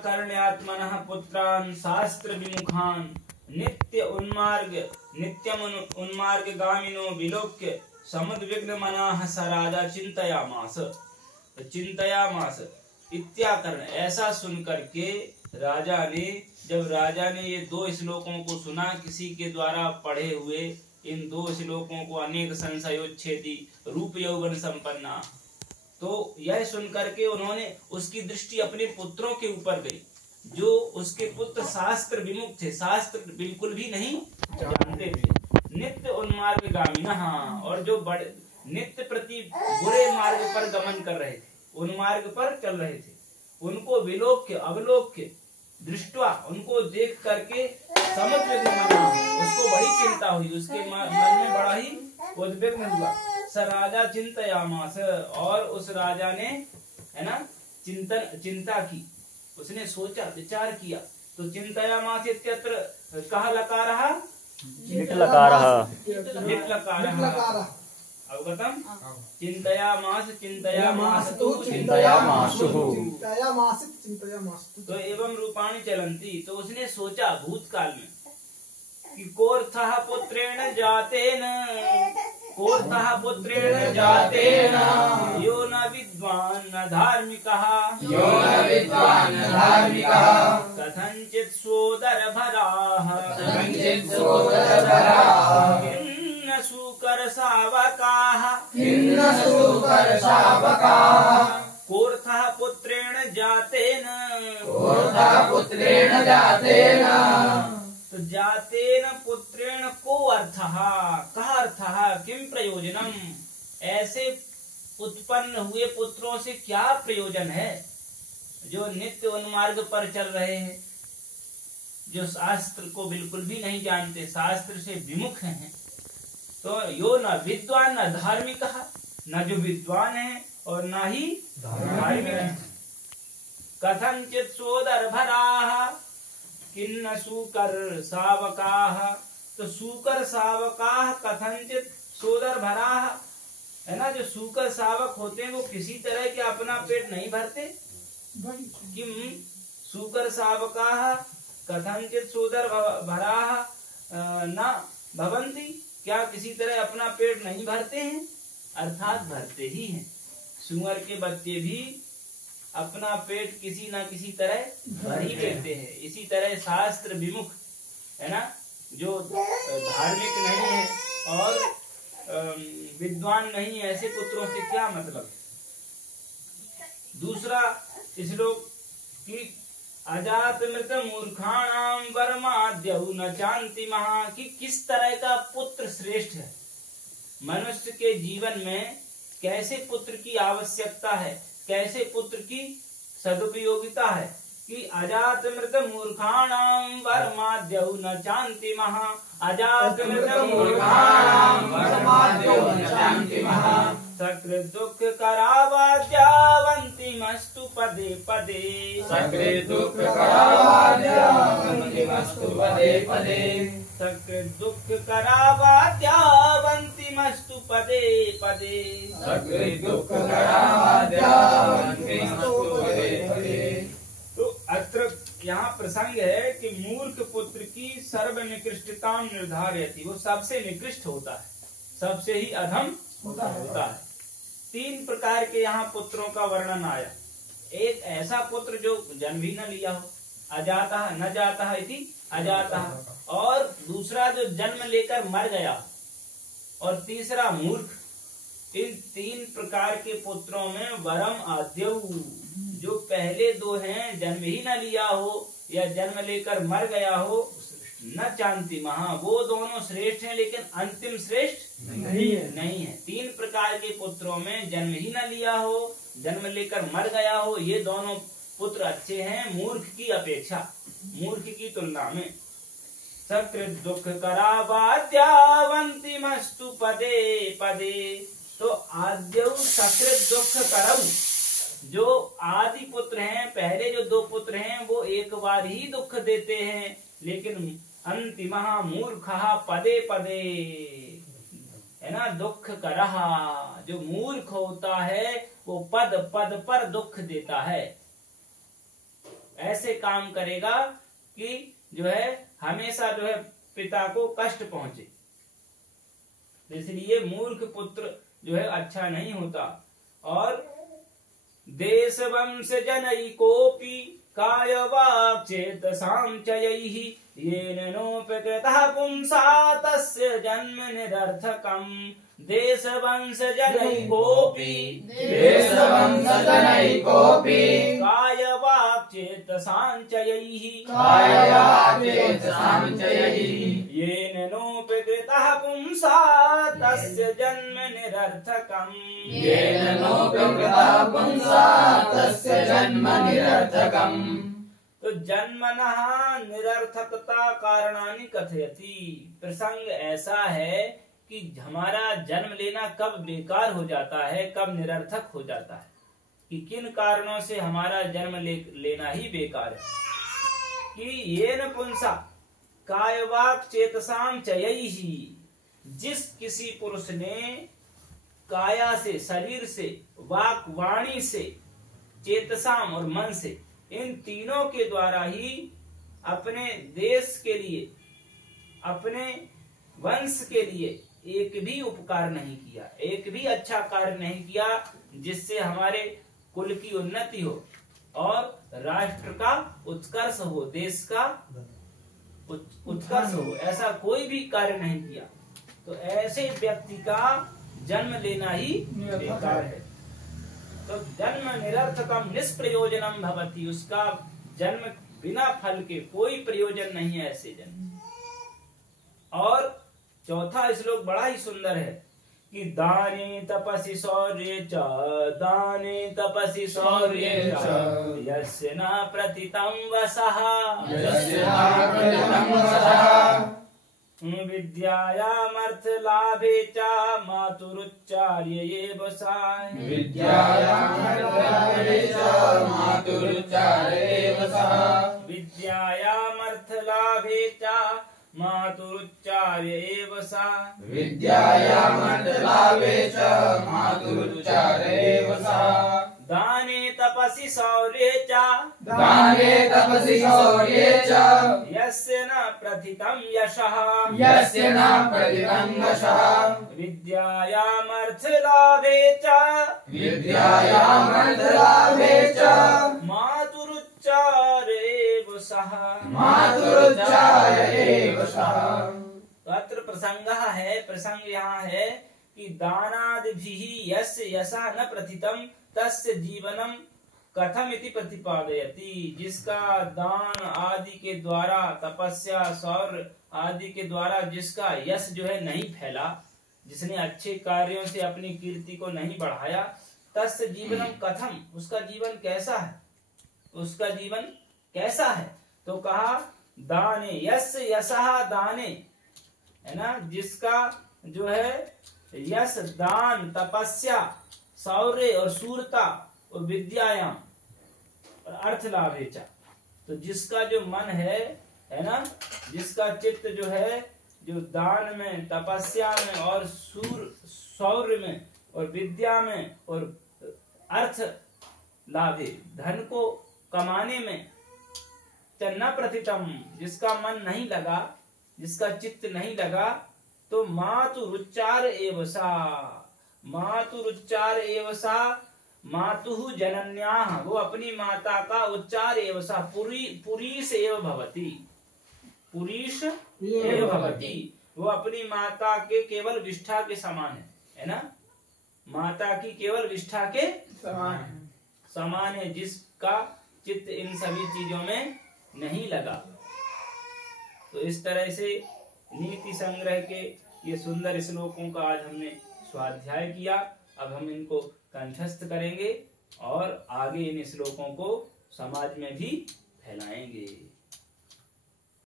कर्ण्यात्मनः पुत्रान् शास्त्र विमुखान् नित्यम उन्मार्गगामिनो विलोक्य समुद्विग्नमनः स राजा चिंतयामास इत्याकरण। ऐसा सुनकर के जब राजा ने ये दो श्लोकों को सुना, किसी के द्वारा पढ़े हुए इन दो श्लोकों को, अनेक संशयोच्छेदी रूप यौवन संपन्ना, तो यह सुनकर के उन्होंने उसकी दृष्टि अपने पुत्रों के ऊपर गई, जो उसके पुत्र शास्त्र विमुख थे, शास्त्र बिल्कुल भी नहीं जानते थे। नित्य उन्मार्गगामिनः, और जो बड़े नित्य प्रति बुरे मार्ग पर गमन कर रहे थे, उन्मार्ग पर चल रहे थे, उनको विलोक्य अवलोक्य दृष्टवा, उनको देख करके समुद्र उसको बड़ी चिंता हुई, उसके मन में बड़ा ही उद्विग्न हुआ। स राजा चिंतयामास, और उस राजा ने, है ना, चिंता की, उसने सोचा विचार किया। तो चिंतयामास इत्यत्र कहा लकारः निट लकारः अवगतम। चिंतयामासतु तो एवं रूपाणि चलन्ति। तो उसने सोचा भूतकाल में कि कोर्थः पुत्रेण जातेन यो न विद्वान् न धार्मिकः कथंचित् सोदरभराः किन्न सूकर शावकाः कोर्थः पुत्रेण जातेन तो जातेन पुत्रेण को अर्थः, कः अर्थः, किम प्रयोजनम, ऐसे उत्पन्न हुए पुत्रों से क्या प्रयोजन है, जो नित्य उन्मार्ग पर चल रहे हैं, जो शास्त्र को बिल्कुल भी नहीं जानते, शास्त्र से विमुख हैं। तो यो न विद्वान न धार्मिक, न जो विद्वान है और न ही धार्मिक है। कथंचित् सोदरभराः किन्न सूकर शावकाः, तो सूकर शावकाः कथंचित् सोदरभराः, है ना, जो सूकर शावक होते हैं वो किसी तरह के अपना पेट नहीं भरते। किम सूकर शावकाः कथंचित् सोदरभराः न भवन्ति, क्या किसी तरह अपना पेट नहीं भरते हैं, अर्थात भरते ही हैं। सुअर के बच्चे भी अपना पेट किसी न किसी तरह भर ही लेते हैं। इसी तरह शास्त्र विमुख, है ना, जो धार्मिक नहीं है और विद्वान नहीं, ऐसे पुत्रों से क्या मतलब। दूसरा श्लोक कि अजात मृत मूर्खाणाम वरमाद्यहु न चान्ति महा, कि किस तरह का पुत्र श्रेष्ठ है। मनुष्य के जीवन में कैसे पुत्र की आवश्यकता है, कैसे पुत्र की सदुपयोगिता है, कि अजात मृत मूर्खाणाम वरमाद्यहु न चान्ति महा, अजात मृत मूर्खाणाम वरमाद्यहु न चान्ति महा, सकृत दुख करावाद्यावन्तिमस्तु पदे पदे, सकृत दुख करावाद्यावन्तिमस्तु पदे पदे, सकृत दुख करावाद्यावन्तिमस्तु पदे पदे, सकृत दुख करावाद्यावन्तिमस्तु पदे पदे। तो अत्र यहाँ प्रसंग है कि मूर्ख पुत्र की सर्वनिकृष्टता निर्धारयति, वो सबसे निकृष्ट होता है, सबसे ही अधम होता है। तीन प्रकार के यहाँ पुत्रों का वर्णन आया। एक ऐसा पुत्र जो जन्म ही न लिया हो, अजाता न जाता इति अजाता, और दूसरा जो जन्म लेकर मर गया, और तीसरा मूर्ख। इन तीन प्रकार के पुत्रों में वरम आद्यौ, जो पहले दो हैं, जन्म ही न लिया हो या जन्म लेकर मर गया हो, न चांति महा, वो दोनों श्रेष्ठ हैं, लेकिन अंतिम श्रेष्ठ नहीं है। तीन प्रकार के पुत्रों में जन्म ही न लिया हो, जन्म लेकर मर गया हो, ये दोनों पुत्र अच्छे हैं मूर्ख की अपेक्षा, मूर्ख की तुलना में। सकृत दुख करावाद्यावन्तिमस्तु पदे पदे, तो आद्यौ सकृत दुख करऊ, जो आदि पुत्र हैं, पहले जो दो पुत्र हैं वो एक बार ही दुख देते हैं, लेकिन अंतिमः मूर्खः पदे पदे, है ना, दुख करहा, जो मूर्ख होता है वो पद पद पर दुख देता है। ऐसे काम करेगा कि जो है हमेशा जो है पिता को कष्ट पहुंचे। इसलिए मूर्ख पुत्र जो है अच्छा नहीं होता। और देश वंश जनैकोऽपि काय वाक् चेतसां च यैः येन नोपकृतः पुंसा तस्य जन्म निरर्थकम्। देश वंश जनैकोऽपि काय वाक् चेतसां च यैः येन नोपकृतः पुंसा तस्य जन्म निरर्थकम्। तो जन्मनः निरर्थकता कारणानि कथयति। प्रसंग ऐसा है कि हमारा जन्म लेना कब बेकार हो जाता है, कब निरर्थक हो जाता है, कि किन कारणों से हमारा जन्म लेना ही बेकार है। कि येन पुंसा काय वाक् चेतसां च यैः, जिस किसी पुरुष ने काया से, शरीर से, वाक वाणी से, चेतसाम और मन से, इन तीनों के द्वारा ही अपने देश के लिए, अपने वंश के लिए एक भी उपकार नहीं किया, एक भी अच्छा कार्य नहीं किया जिससे हमारे कुल की उन्नति हो और राष्ट्र का उत्कर्ष हो, देश का उत्कर्ष हो, ऐसा कोई भी कार्य नहीं किया। तो ऐसे व्यक्ति का जन्म लेना ही बेकार है। तो जन्म निरर्थकम निष्प्रयोजनम भवति, उसका जन्म बिना फल के कोई प्रयोजन नहीं है ऐसे जन्म। और चौथा श्लोक बड़ा ही सुंदर है कि दाने तपसि शौर्ये च, दाने तपसि शौर्ये च, यस्य न प्रतितं वसः, विद्यायामर्थलाभे च मातुरुच्चार्य एव सा। विद्यायामर्थलाभे च मातुरुच्चार्य एव सा। दाने तपसि शौर्ये च, यस्य न प्रथितं यशः, विद्यायामर्थलाभे च, मातुरुच्चार्य एव सः। अत्र प्रसंगः है, प्रसंग यहाँ है कि दानादिभिः यस्य यशः न प्रथितं तस्य जीवनम कथम इति प्रतिपादयति। जिसका दान आदि के द्वारा, तपस्या, शौर्य आदि के द्वारा जिसका यश जो है नहीं फैला, जिसने अच्छे कार्यों से अपनी कीर्ति को नहीं बढ़ाया, तस्य जीवनम कथम, उसका जीवन कैसा है, उसका जीवन कैसा है। तो कहा दाने, यस्य यशः दाने, है ना, जिसका जो है यश, दान, तपस्या, शौर्य और शूरता और विद्यायाम और अर्थ लाभेचा। तो जिसका जो मन है ना, जिसका चित्त जो है, जो दान में, तपस्या में और शौर्य में और विद्या में और अर्थ लाभे, धन को कमाने में, न प्रतितम, जिसका मन नहीं लगा, जिसका चित्त नहीं लगा, तो मातुरुच्चार एव सा, मातुरुच्चार एव सा, मातुः जनन्याः, वो अपनी माता का उच्चार एव सा, पुरीश एव भवति, पुरीश एव भवति, वो अपनी माता के केवल विष्ठा के समान है ना, माता की केवल विष्ठा के समान है, जिसका चित्त इन सभी चीजों में नहीं लगा। तो इस तरह से नीति संग्रह के ये सुंदर श्लोकों का आज हमने स्वाध्याय किया। अब हम इनको कंठस्थ करेंगे और आगे इन श्लोकों को समाज में भी फैलाएंगे।